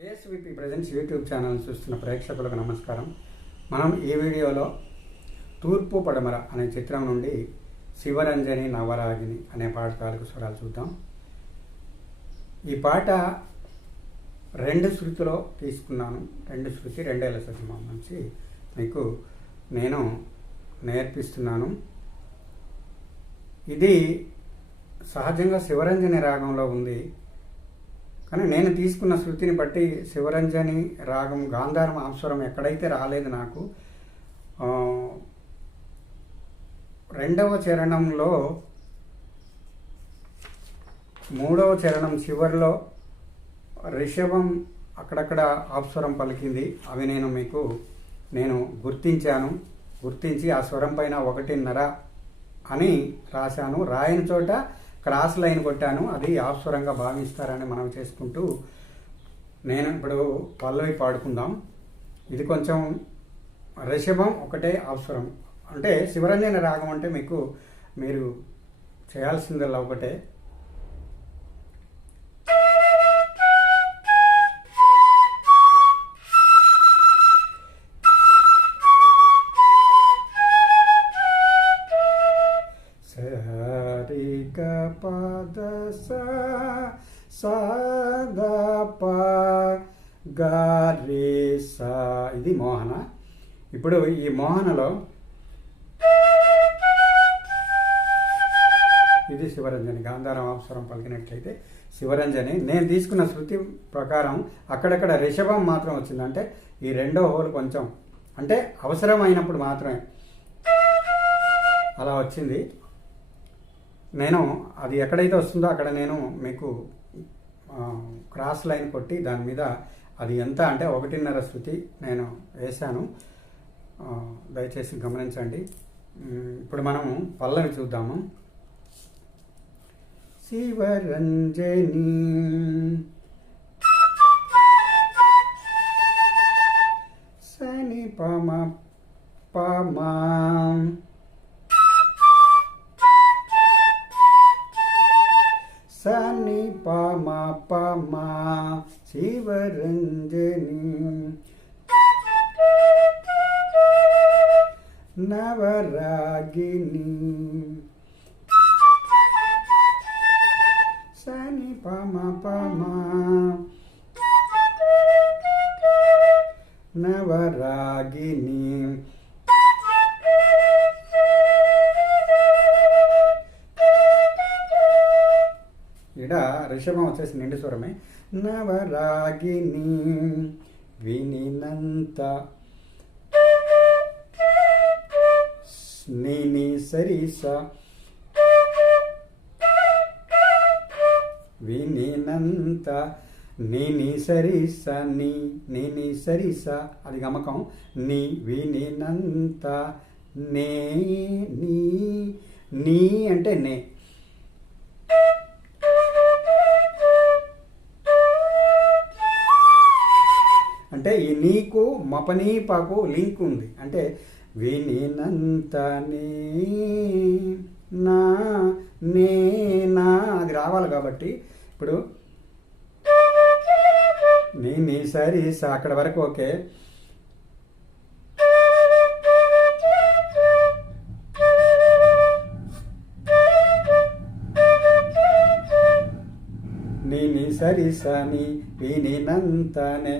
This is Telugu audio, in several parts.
కేఎస్విపి ప్రజెంట్స్ యూట్యూబ్ ఛానల్ చూస్తున్న ప్రేక్షకులకు నమస్కారం. మనం ఈ వీడియోలో తూర్పు పడమర అనే చిత్రం నుండి శివరంజని నవరాగిని అనే పాట తాలూకు స్వరాలు చూద్దాం. ఈ పాట రెండు శృతిలో తీసుకున్నాను. రెండు శృతి రెండేళ్ల శతమం నుంచి మీకు నేను నేర్పిస్తున్నాను. ఇది సహజంగా శివరంజని రాగంలో ఉంది, కానీ నేను తీసుకున్న శృతిని బట్టి శివరంజని రాగం గాంధారం ఆస్వరం ఎక్కడైతే రాలేదు నాకు. రెండవ చరణంలో మూడవ చరణం చివరిలో రిషభం అక్కడక్కడ ఆప్స్వరం పలికింది. అవి నేను గుర్తించి ఆ స్వరం పైన 1.5 అని రాశాను. రాయని చోట క్రాస్ లైన్ కొట్టాను. అది ఆప్స్వరంగా భావిస్తారని మనం చేసుకుంటూ నేను ఇప్పుడు పల్లవి పాడుకుందాం. ఇది కొంచెం రిషభం ఒకటే ఆప్స్వరం. అంటే శివరంజని రాగం అంటే మీరు చేయాల్సిందల్లా ఒకటే. పద రే సా, ఇది మోహన. ఇప్పుడు ఈ మోహనలో ఇది శివరంజని. గాంధారం ఆప్స్వరం పలికినట్లయితే శివరంజని. నేను తీసుకున్న శృతి ప్రకారం అక్కడక్కడ రిషభం మాత్రం వచ్చింది. అంటే ఈ రెండో హోల్ కొంచెం అంటే అవసరమైనప్పుడు మాత్రమే అలా వచ్చింది. నేను అది ఎక్కడైతే వస్తుందో అక్కడ నేను మీకు క్రాస్ లైన్ కొట్టి దాని మీద అది ఎంత అంటే 1.5 శృతి నేను వేశాను. దయచేసి గమనించండి. ఇప్పుడు మనము పల్లవి చూద్దాము. శివరంజని సని పమ పమా సని పమ పమా శివరంజని నవరాగిని సని పమ పమా నవరాగిని. ఇడ రిషభం వచ్చేసి నిండు స్వరమే. నవరాగిని వినినంత నిని సరిస వినినంత నిని సరిస నిని సరిస అది గమకం. ని వినినంత నే నీ అంటే నే. అంటే ఈ నీకు మపనీపాకు లింక్ ఉంది. అంటే వినినంత నా అది రావాలి కాబట్టి ఇప్పుడు నీ సరి అక్కడ వరకు ఓకే. నీ సరి సని వినినంతనే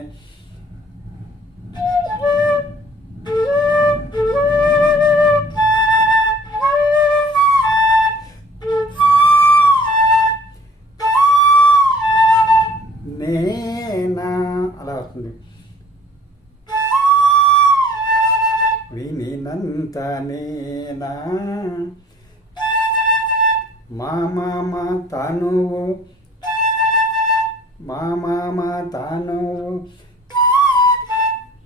అలా వస్తుంది. వినినంత నేనా మామ తనువు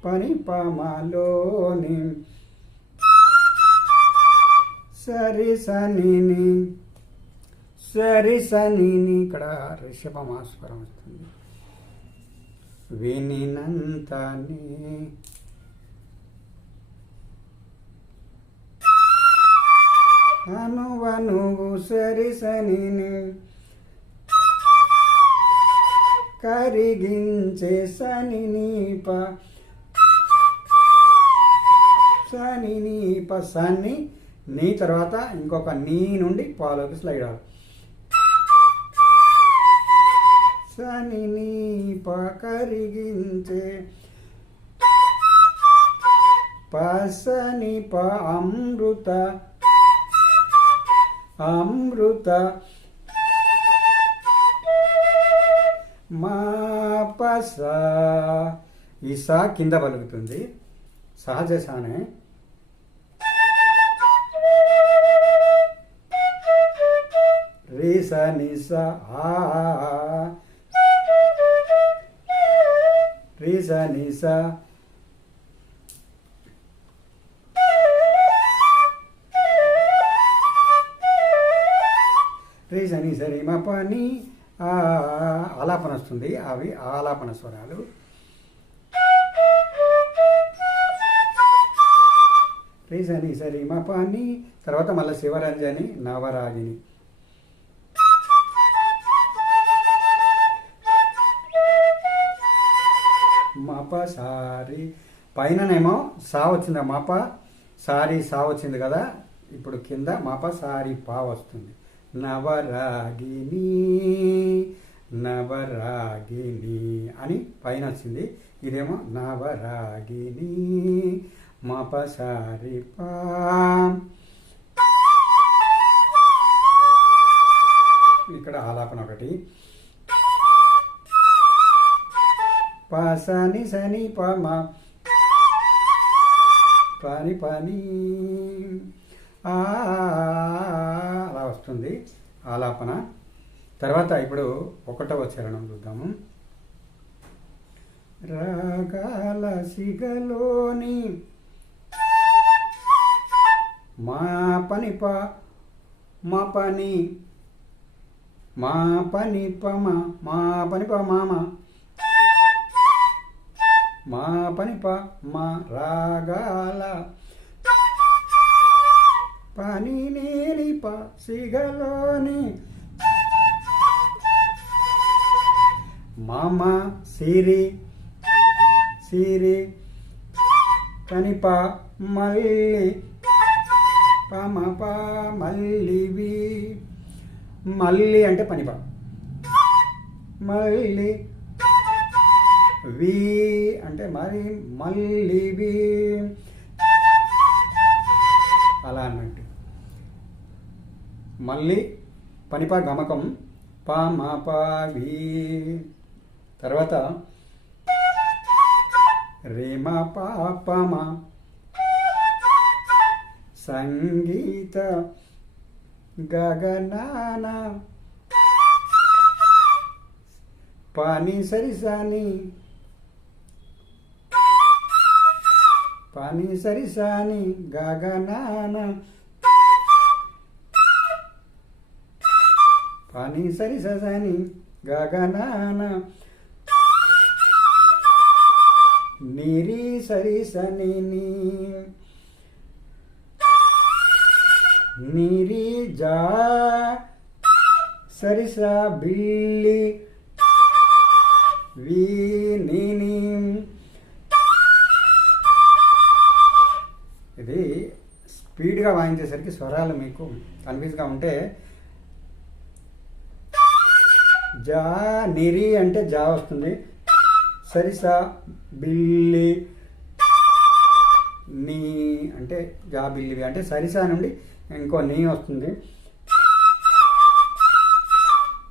పని పమలోని సరి సని ఇక్కడ రిషభమాస్వరం వస్తుంది. వినినంతనే అనువనువు సరి సని కరిగించే సని నీప సని నీ తర్వాత ఇంకొక నీ నుండి పాలోకి స్లైడ్ అవ్వాలి. సని నీప కరిగించే పసని ప అమృత మా పస. ఈ సా కింద పలుకుతుంది, సహజ సానే. రే స ని స ఆ రే స ని స రే స ని స రి మ ప ని ఆలాపన వస్తుంది. అవి ఆలాపన స్వరాలు. రే స ని స రి మ ప ని తర్వాత మళ్ళీ శివరంజని నవరాగిని. మప సారి పైననేమో సా వచ్చింది, మప సారీ సా వచ్చింది కదా. ఇప్పుడు కింద మప సారీ పా వస్తుంది. నవరాగిని అని పైన వచ్చింది. ఇదేమో నవరాగిని మప సారి పా. ఇక్కడ ఆలాపన ఒకటి. పసని సని పమ పని అలా వస్తుంది ఆలాపన. తర్వాత ఇప్పుడు 1వ చరణం చూద్దాము. రాగాల సిగలోని మా పని ప మా పని పమ మా పని ప మామ మా పని ప మా రాగాల పని నేని ప సిగలోని మామ సిరి పని ప మల్లి పమ ప మల్లివి. మల్లి అంటే పని ప, మల్లి వి అంటే మరి మల్లివి అలా అన్నట్టు. మళ్ళీ పనిపా గమకం పా మా పా వి. తర్వాత రేమ పాపమ సంగీత గగనాన పాని సరిసాని పాని సరిసాని గగనాన పాని సరిసని గగనాన నిరి సరిసని నిరి జా సరిసా బిల్లి వీని. ఇది స్పీడ్గా వాయించేసరికి స్వరాలు మీకు కన్ఫ్యూజ్గా ఉంటే జా నిరి అంటే జా వస్తుంది, సరిసా బిల్లి నీ అంటే జా బిల్లివి అంటే సరిసా నుండి ఇంకో నీ వస్తుంది.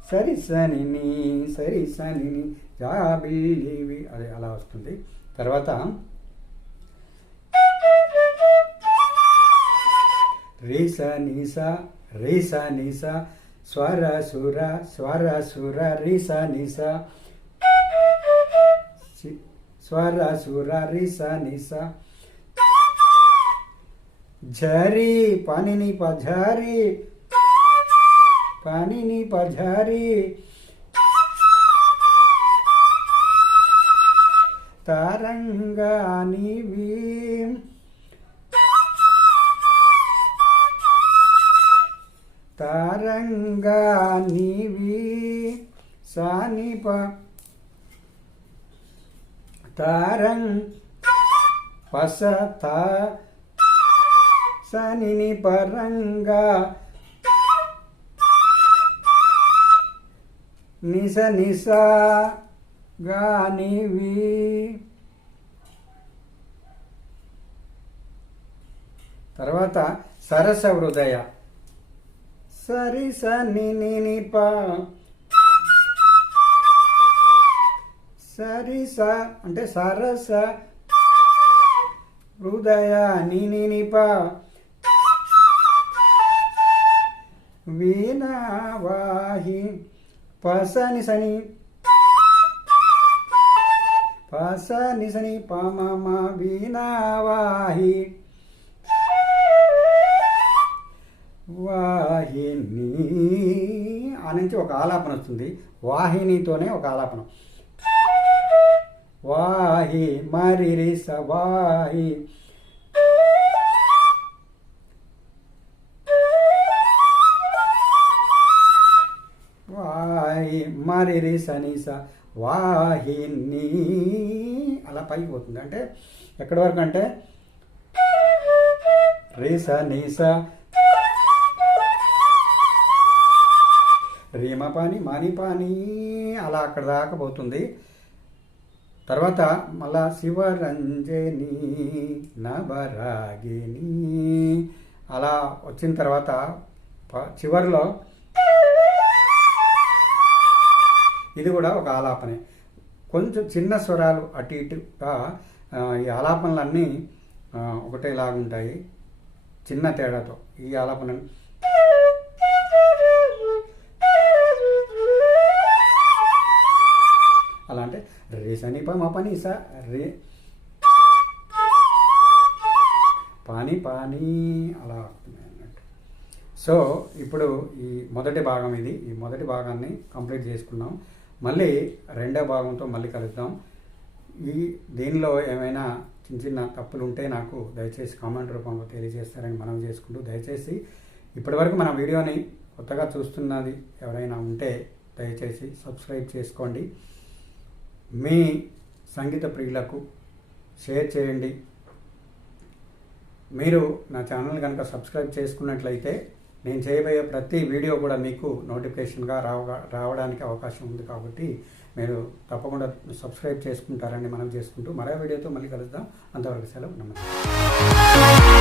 సరిసని నీ సరిసని జా బిల్లివి అది అలా వస్తుంది. తర్వాత రేసా నీసా స్వర సుర రేసా నీసా స్వర సుర రేసా నీసా. झरी पानी पझारी पानी पझारी तारंगानी भी तारंगानी भी सानी प తారంగ్ పస తా సనిని పరంగా నిస నిస గానివి. తర్వాత సరస హృదయ సరిస నినిప సరిస అంటే సరస హృదయ నినిప వీణావాహి పసని సని పసని సని పమ వీణావాహి వాహిని. ఆ నుంచి ఒక ఆలాపన వస్తుంది. వాహినితోనే ఒక ఆలాపనం. వాహి మరి స వాహి వాహి మరి సనిస వాహిని అలా పైకి పోతుంది. అంటే ఎక్కడి వరకు అంటే రేస నీస రీమ పాని మాని పాని అలా అక్కడ దాకా పోతుంది. తర్వాత మళ్ళా శివరంజని నవరాగిని అలా వచ్చిన తర్వాత చివరిలో ఇది కూడా ఒక ఆలాపనే. కొంచెం చిన్న స్వరాలు అటు ఇటుగా ఈ ఆలాపనలన్నీ ఒకటేలాగుంటాయి చిన్న తేడాతో. ఈ ఆలాపన అలా అంటే రే సని ప మా పని స రే పాని పాని అలా అన్నట్టు. సో ఇప్పుడు ఈ మొదటి భాగం ఇది. ఈ మొదటి భాగాన్ని కంప్లీట్ చేసుకున్నాం. మళ్ళీ రెండో భాగంతో మళ్ళీ కలుద్దాం. దీనిలో ఏమైనా చిన్న చిన్న తప్పులు ఉంటే నాకు దయచేసి కామెంట్ రూపంలో తెలియజేస్తారని మనం చేసుకుంటూ, దయచేసి ఇప్పటివరకు మన వీడియోని కొత్తగా చూస్తున్నది ఎవరైనా ఉంటే దయచేసి సబ్స్క్రైబ్ చేసుకోండి. మీ సంగీత ప్రియులకు షేర్ చేయండి. మీరు నా ఛానల్ కనుక సబ్స్క్రైబ్ చేసుకున్నట్లయితే నేను చేయబోయే ప్రతి వీడియో కూడా మీకు నోటిఫికేషన్గా రావడానికి అవకాశం ఉంది. కాబట్టి మీరు తప్పకుండా సబ్స్క్రైబ్ చేసుకుంటారని మనం చేసుకుంటూ మరో వీడియోతో మళ్ళీ కలుద్దాం. అంతవరకు సెలవు. నమస్తే.